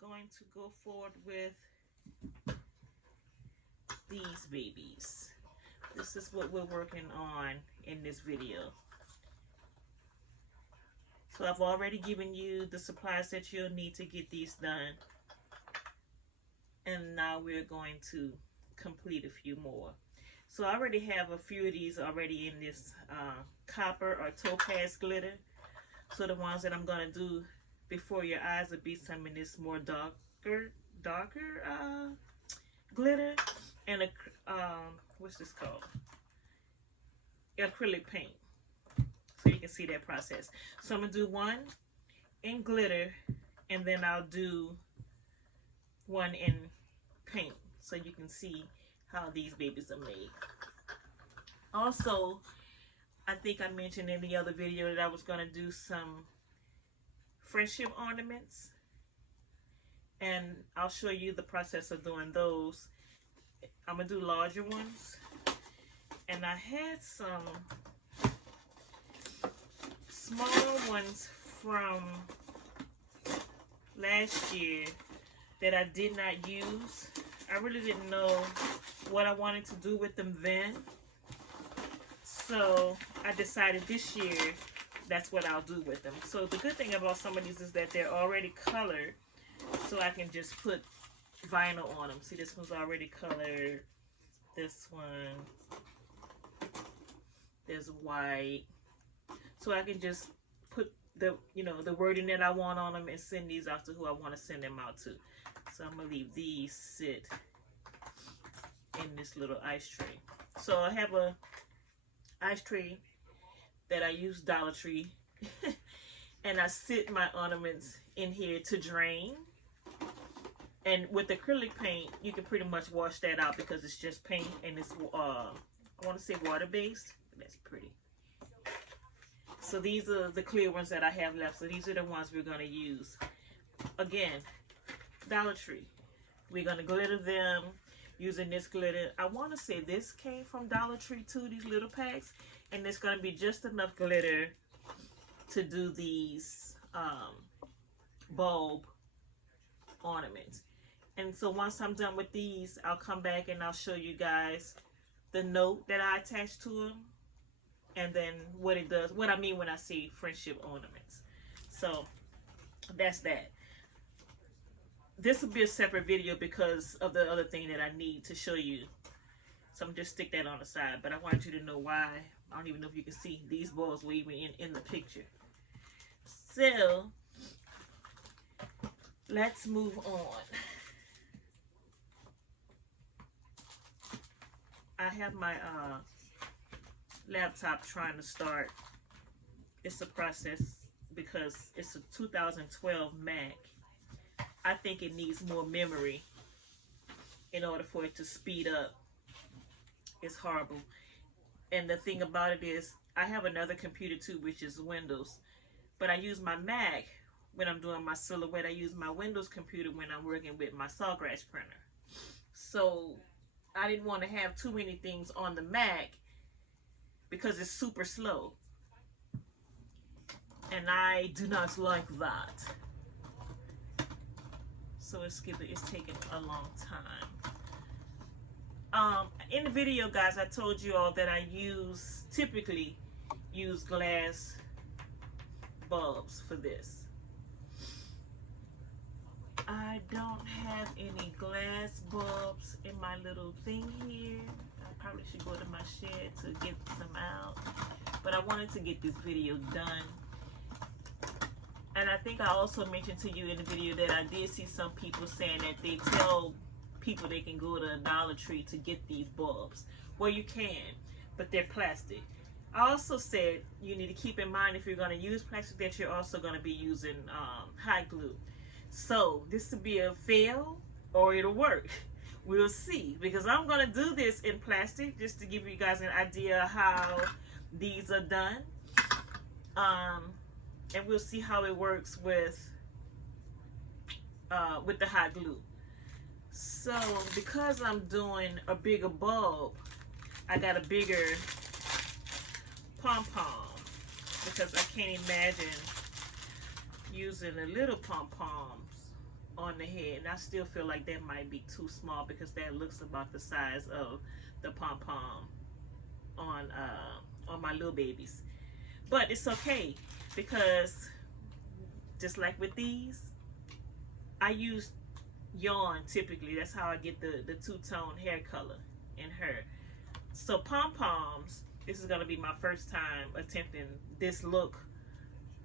going to go forward with these babies. This is what we're working on in this video. So I've already given you the supplies that you'll need to get these done. And now we're going to complete a few more. So I already have a few of these already in this copper or topaz glitter. So the ones that I'm going to do before your eyes will be some in this more darker glitter. And what's this called? Acrylic paint. So you can see that process. So I'm going to do one in glitter, and then I'll do one in paint so you can see how these babies are made. Also, I think I mentioned in the other video that I was going to do some friendship ornaments, and I'll show you the process of doing those. I'm going to do larger ones, and I had some small ones from last year that I did not use. I really didn't know what I wanted to do with them then. So I decided this year that's what I'll do with them. So the good thing about some of these is that they're already colored. So I can just put vinyl on them. See, this one's already colored. This one, there's white. So I can just put the, the wording that I want on them and send these out to who I want to send them out to. So I'm going to leave these sit in this little ice tray. So I have a ice tray that I use Dollar Tree. And I sit my ornaments in here to drain. And with acrylic paint, you can pretty much wash that out because it's just paint and it's, I want to say water-based. That's pretty. So these are the clear ones that I have left. So these are the ones we're going to use. Again, Dollar Tree. We're going to glitter them using this glitter. I want to say this came from Dollar Tree too, these little packs. And it's going to be just enough glitter to do these bulb ornaments. And so once I'm done with these, I'll come back and I'll show you guys the note that I attached to them. And then what it does, what I mean when I say friendship ornaments. So that's that. This will be a separate video because of the other thing that I need to show you. So I'm just stick that on the side. But I wanted you to know why. I don't even know if you can see these balls were even in the picture. So let's move on. I have my laptop trying to start. It's a process because it's a 2012 Mac. I think it needs more memory in order for it to speed up. It's horrible. And the thing about it is I have another computer too, which is Windows, but I use my Mac when I'm doing my silhouette. I use my Windows computer when I'm working with my Sawgrass printer. So I didn't want to have too many things on the Mac because it's super slow. And I do not like that. So it's taking a long time. In the video, guys, I told you all that I typically use glass bulbs for this. I don't have any glass bulbs in my little thing here. I probably should go to my shed to get some out. But I wanted to get this video done. And I think I also mentioned to you in the video that I did see some people saying that they tell people they can go to a Dollar Tree to get these bulbs. Well, you can, but they're plastic. I also said you need to keep in mind if you're going to use plastic that you're also going to be using hot glue. So this will be a fail or it'll work. We'll see, because I'm going to do this in plastic just to give you guys an idea how these are done. And we'll see how it works with the hot glue. So because I'm doing a bigger bulb, I got a bigger pom-pom because I can't imagine using the little pom-poms on the head, and I still feel like that might be too small because that looks about the size of the pom-pom on my little babies. But it's okay because just like with these, I use yawn typically. That's how I get the two-tone hair color in her. So pom-poms, this is going to be my first time attempting this look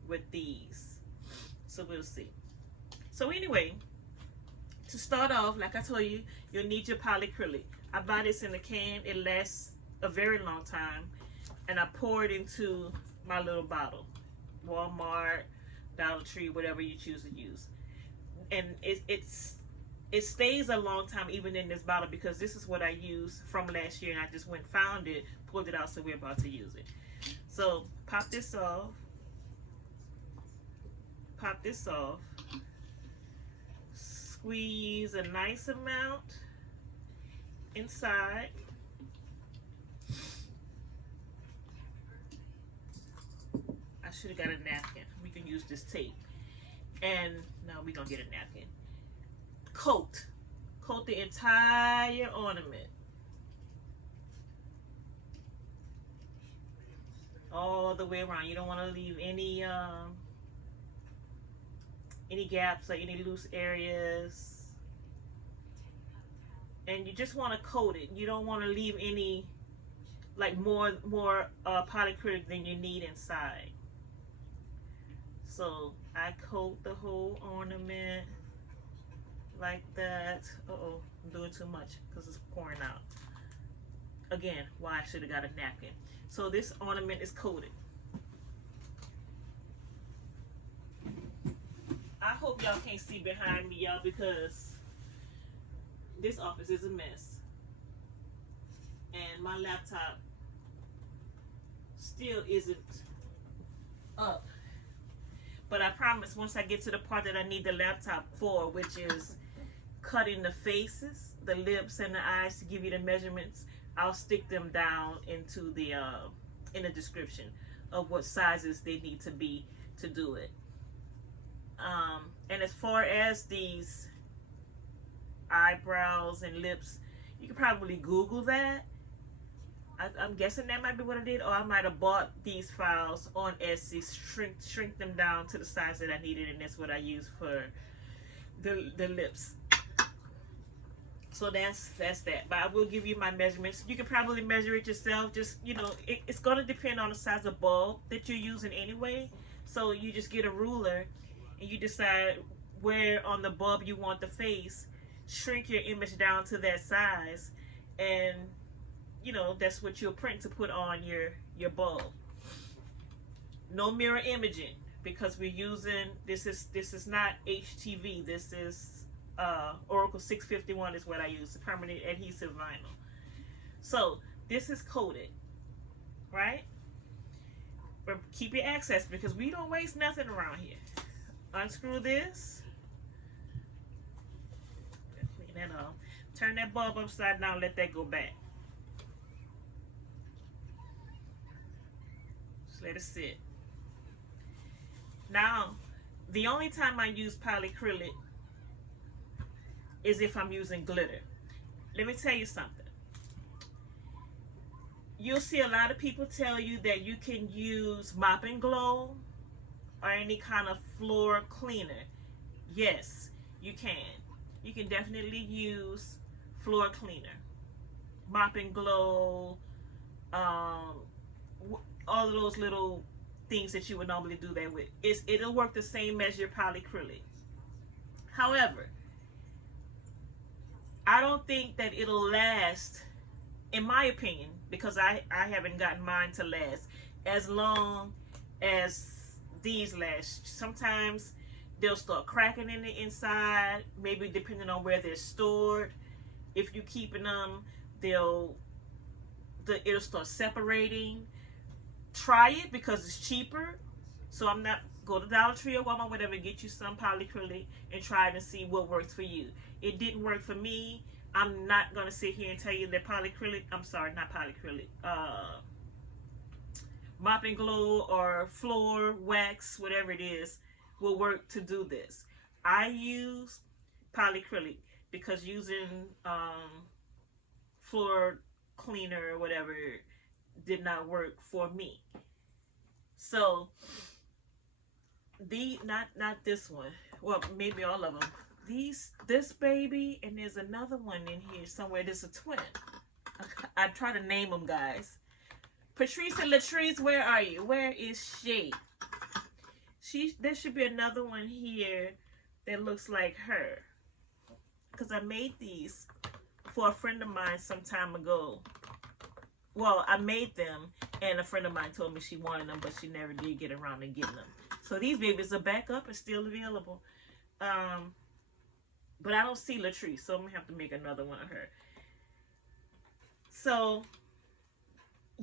with these. So we'll see. So anyway, to start off, like I told you, you'll need your polycrylic. I buy this in a can. It lasts a very long time. And I pour it into my little bottle. Walmart, Dollar Tree, whatever you choose to use. And it stays a long time even in this bottle because this is what I used from last year, and I just went and found it, pulled it out, so we're about to use it. So pop this off. Pop this off. Squeeze a nice amount inside. I should have got a napkin. We can use this tape. And now we're going to get a napkin. Coat the entire ornament. All the way around. You don't want to leave any gaps or any loose areas. And you just want to coat it. You don't want to leave any, like more polycrylic than you need inside. So I coat the whole ornament like that. Uh-oh, I'm doing too much because it's pouring out. Again, why I should have got a napkin. So this ornament is coated. I hope y'all can't see behind me, y'all, because this office is a mess. And my laptop still isn't up. But I promise once I get to the part that I need the laptop for, which is cutting the faces, the lips, and the eyes to give you the measurements, I'll stick them down into the in the description of what sizes they need to be to do it. And as far as these eyebrows and lips, you can probably Google that. I'm guessing that might be what I did, or I might have bought these files on Etsy, shrink them down to the size that I needed, and that's what I use for the lips. So that's that. But I will give you my measurements. You can probably measure it yourself. Just, you know, it's going to depend on the size of bulb that you're using anyway. So you just get a ruler and you decide where on the bulb you want the face. Shrink your image down to that size, and you know, that's what you'll print to put on your bulb. No mirror imaging because we're using, this is not HTV. This is Oracle 651 is what I use, permanent adhesive vinyl. So this is coated, right? But keep your access because we don't waste nothing around here. Unscrew this. Clean that off. Turn that bulb upside down. Let that go back. Let it sit. Now, the only time I use polycrylic is if I'm using glitter. Let me tell you something. You'll see a lot of people tell you that you can use Mop and Glow or any kind of floor cleaner. Yes, you can. You can definitely use floor cleaner. Mop and Glow, all of those little things that you would normally do that with. It'll work the same as your polycrylic. However, I don't think that it'll last, in my opinion, because I haven't gotten mine to last as long as these last. Sometimes they'll start cracking in the inside, maybe depending on where they're stored. If you're keeping them, it'll start separating. Try it because it's cheaper. So go to Dollar Tree or Walmart, whatever, get you some polycrylic and try it and see what works for you. It didn't work for me. I'm not going to sit here and tell you that polycrylic, I'm sorry, not polycrylic, Mop and Glow or floor wax, whatever it is, will work to do this. I use polycrylic because using floor cleaner or whatever did not work for me. So not this one. Well, maybe all of them. This baby, and there's another one in here somewhere. There's a twin. I try to name them, guys. Patrice and Latrice, where are you? Where is she? There should be another one here that looks like her. Because I made these for a friend of mine some time ago. Well, I made them, and a friend of mine told me she wanted them, but she never did get around to getting them. So these babies are back up and still available. But I don't see Latrice, so I'm going to have to make another one of her. So,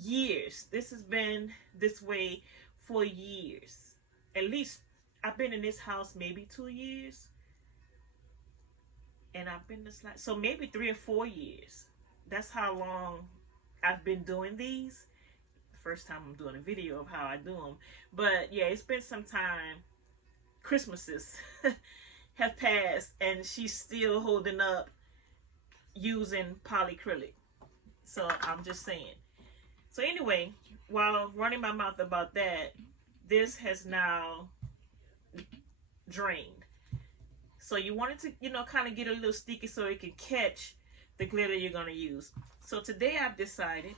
years. This has been this way for years. At least, I've been in this house maybe 2 years. And I've been this, so maybe 3 or 4 years. That's how long I've been doing these. First time I'm doing a video of how I do them. But yeah, it's been some time. Christmases have passed and she's still holding up using polycrylic. So I'm just saying. So anyway, while running my mouth about that, this has now drained. So you want it to, you know, kind of get a little sticky so it can catch the glitter you're going to use. So today I've decided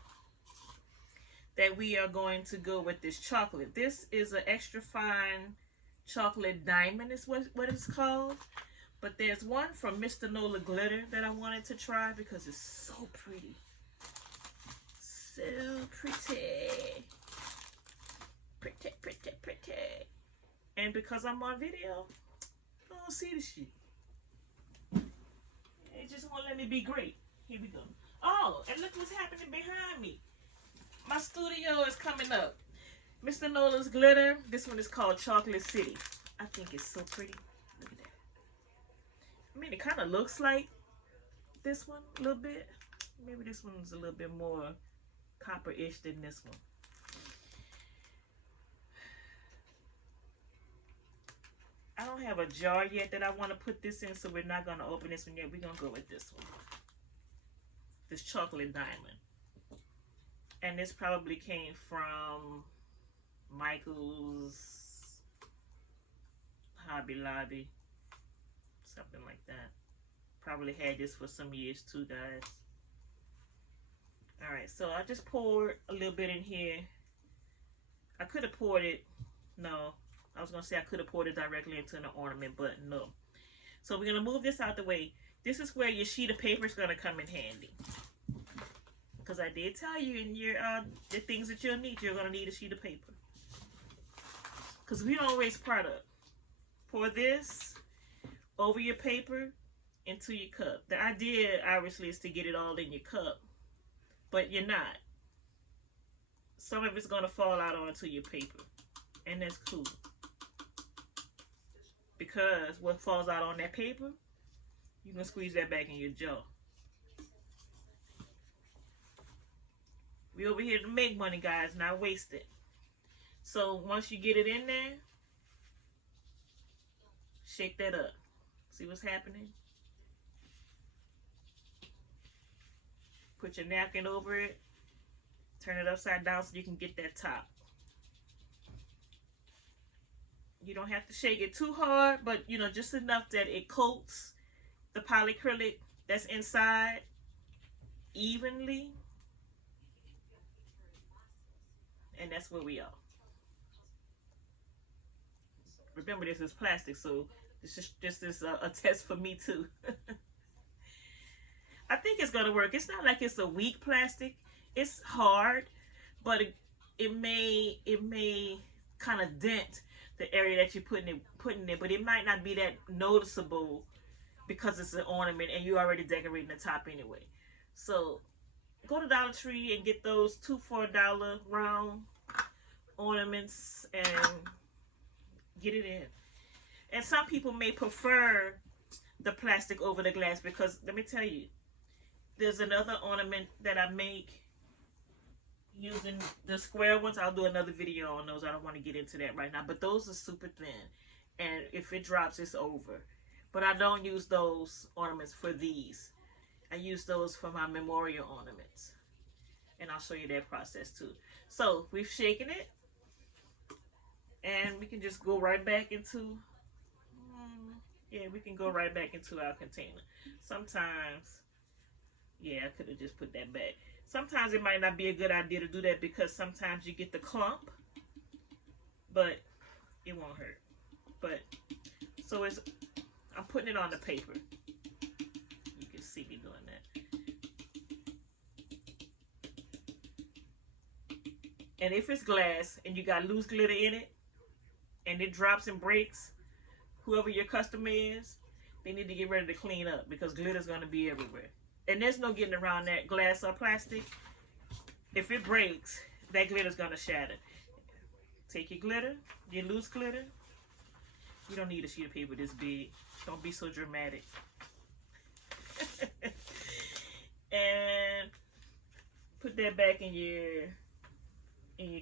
that we are going to go with this chocolate. This is an extra fine chocolate diamond is what it's called. But there's one from Mr. Nola Glitter that I wanted to try because it's so pretty. So pretty. Pretty, pretty, pretty. And because I'm on video, I don't see the shit. It just won't let me be great. Here we go. Oh, and look what's happening behind me. My studio is coming up. Mr. Nola's Glitter. This one is called Chocolate City. I think it's so pretty. Look at that. I mean, it kind of looks like this one a little bit. Maybe this one's a little bit more copper-ish than this one. I don't have a jar yet that I want to put this in, so we're not going to open this one yet. We're going to go with this one. This chocolate diamond. And this probably came from Michael's, Hobby Lobby, something like that. Probably had this for some years too, guys. Alright, so I just poured a little bit in here. I could have poured it, no. I was going to say I could have poured it directly into an ornament, but no. So we're going to move this out the way. This is where your sheet of paper is going to come in handy. Because I did tell you in your the things that you'll need, you're going to need a sheet of paper. Because we don't waste product. Pour this over your paper into your cup. The idea, obviously, is to get it all in your cup. But you're not. Some of it's going to fall out onto your paper. And that's cool. Because what falls out on that paper, you can squeeze that back in your jar. We over here to make money, guys, not waste it. So once you get it in there, shake that up. See what's happening? Put your napkin over it. Turn it upside down so you can get that top. You don't have to shake it too hard, but you know, just enough that it coats the polycrylic that's inside evenly. And that's where we are. Remember, this is plastic, so this is a test for me too. I think it's gonna work. It's not like it's a weak plastic. It's hard, but it may kind of dent the area that you're putting it, but it might not be that noticeable because it's an ornament and you're already decorating the top anyway. So go to Dollar Tree and get those 2 for $1 round ornaments and get it in. And some people may prefer the plastic over the glass because, let me tell you, there's another ornament that I make using the square ones. I'll do another video on those. I don't want to get into that right now, but those are super thin, and if it drops, it's over. But I don't use those ornaments for these. I use those for my memorial ornaments. And I'll show you that process too. So we've shaken it. And we can just go right back into, yeah, we can go right back into our container. Sometimes, yeah, I could have just put that back. Sometimes it might not be a good idea to do that because sometimes you get the clump, but it won't hurt. But, so it's, I'm putting it on the paper. You can see me doing that. And if it's glass and you got loose glitter in it, and it drops and breaks, whoever your customer is, they need to get ready to clean up because glitter's going to be everywhere. And there's no getting around that. Glass or plastic, if it breaks, that glitter's going to shatter. Take your glitter, your loose glitter. You don't need a sheet of paper this big. Don't be so dramatic. And put that back in your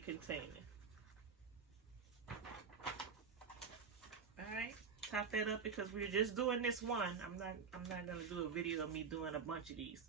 container. Alright, top that up because we're just doing this one. I'm not gonna do a video of me doing a bunch of these.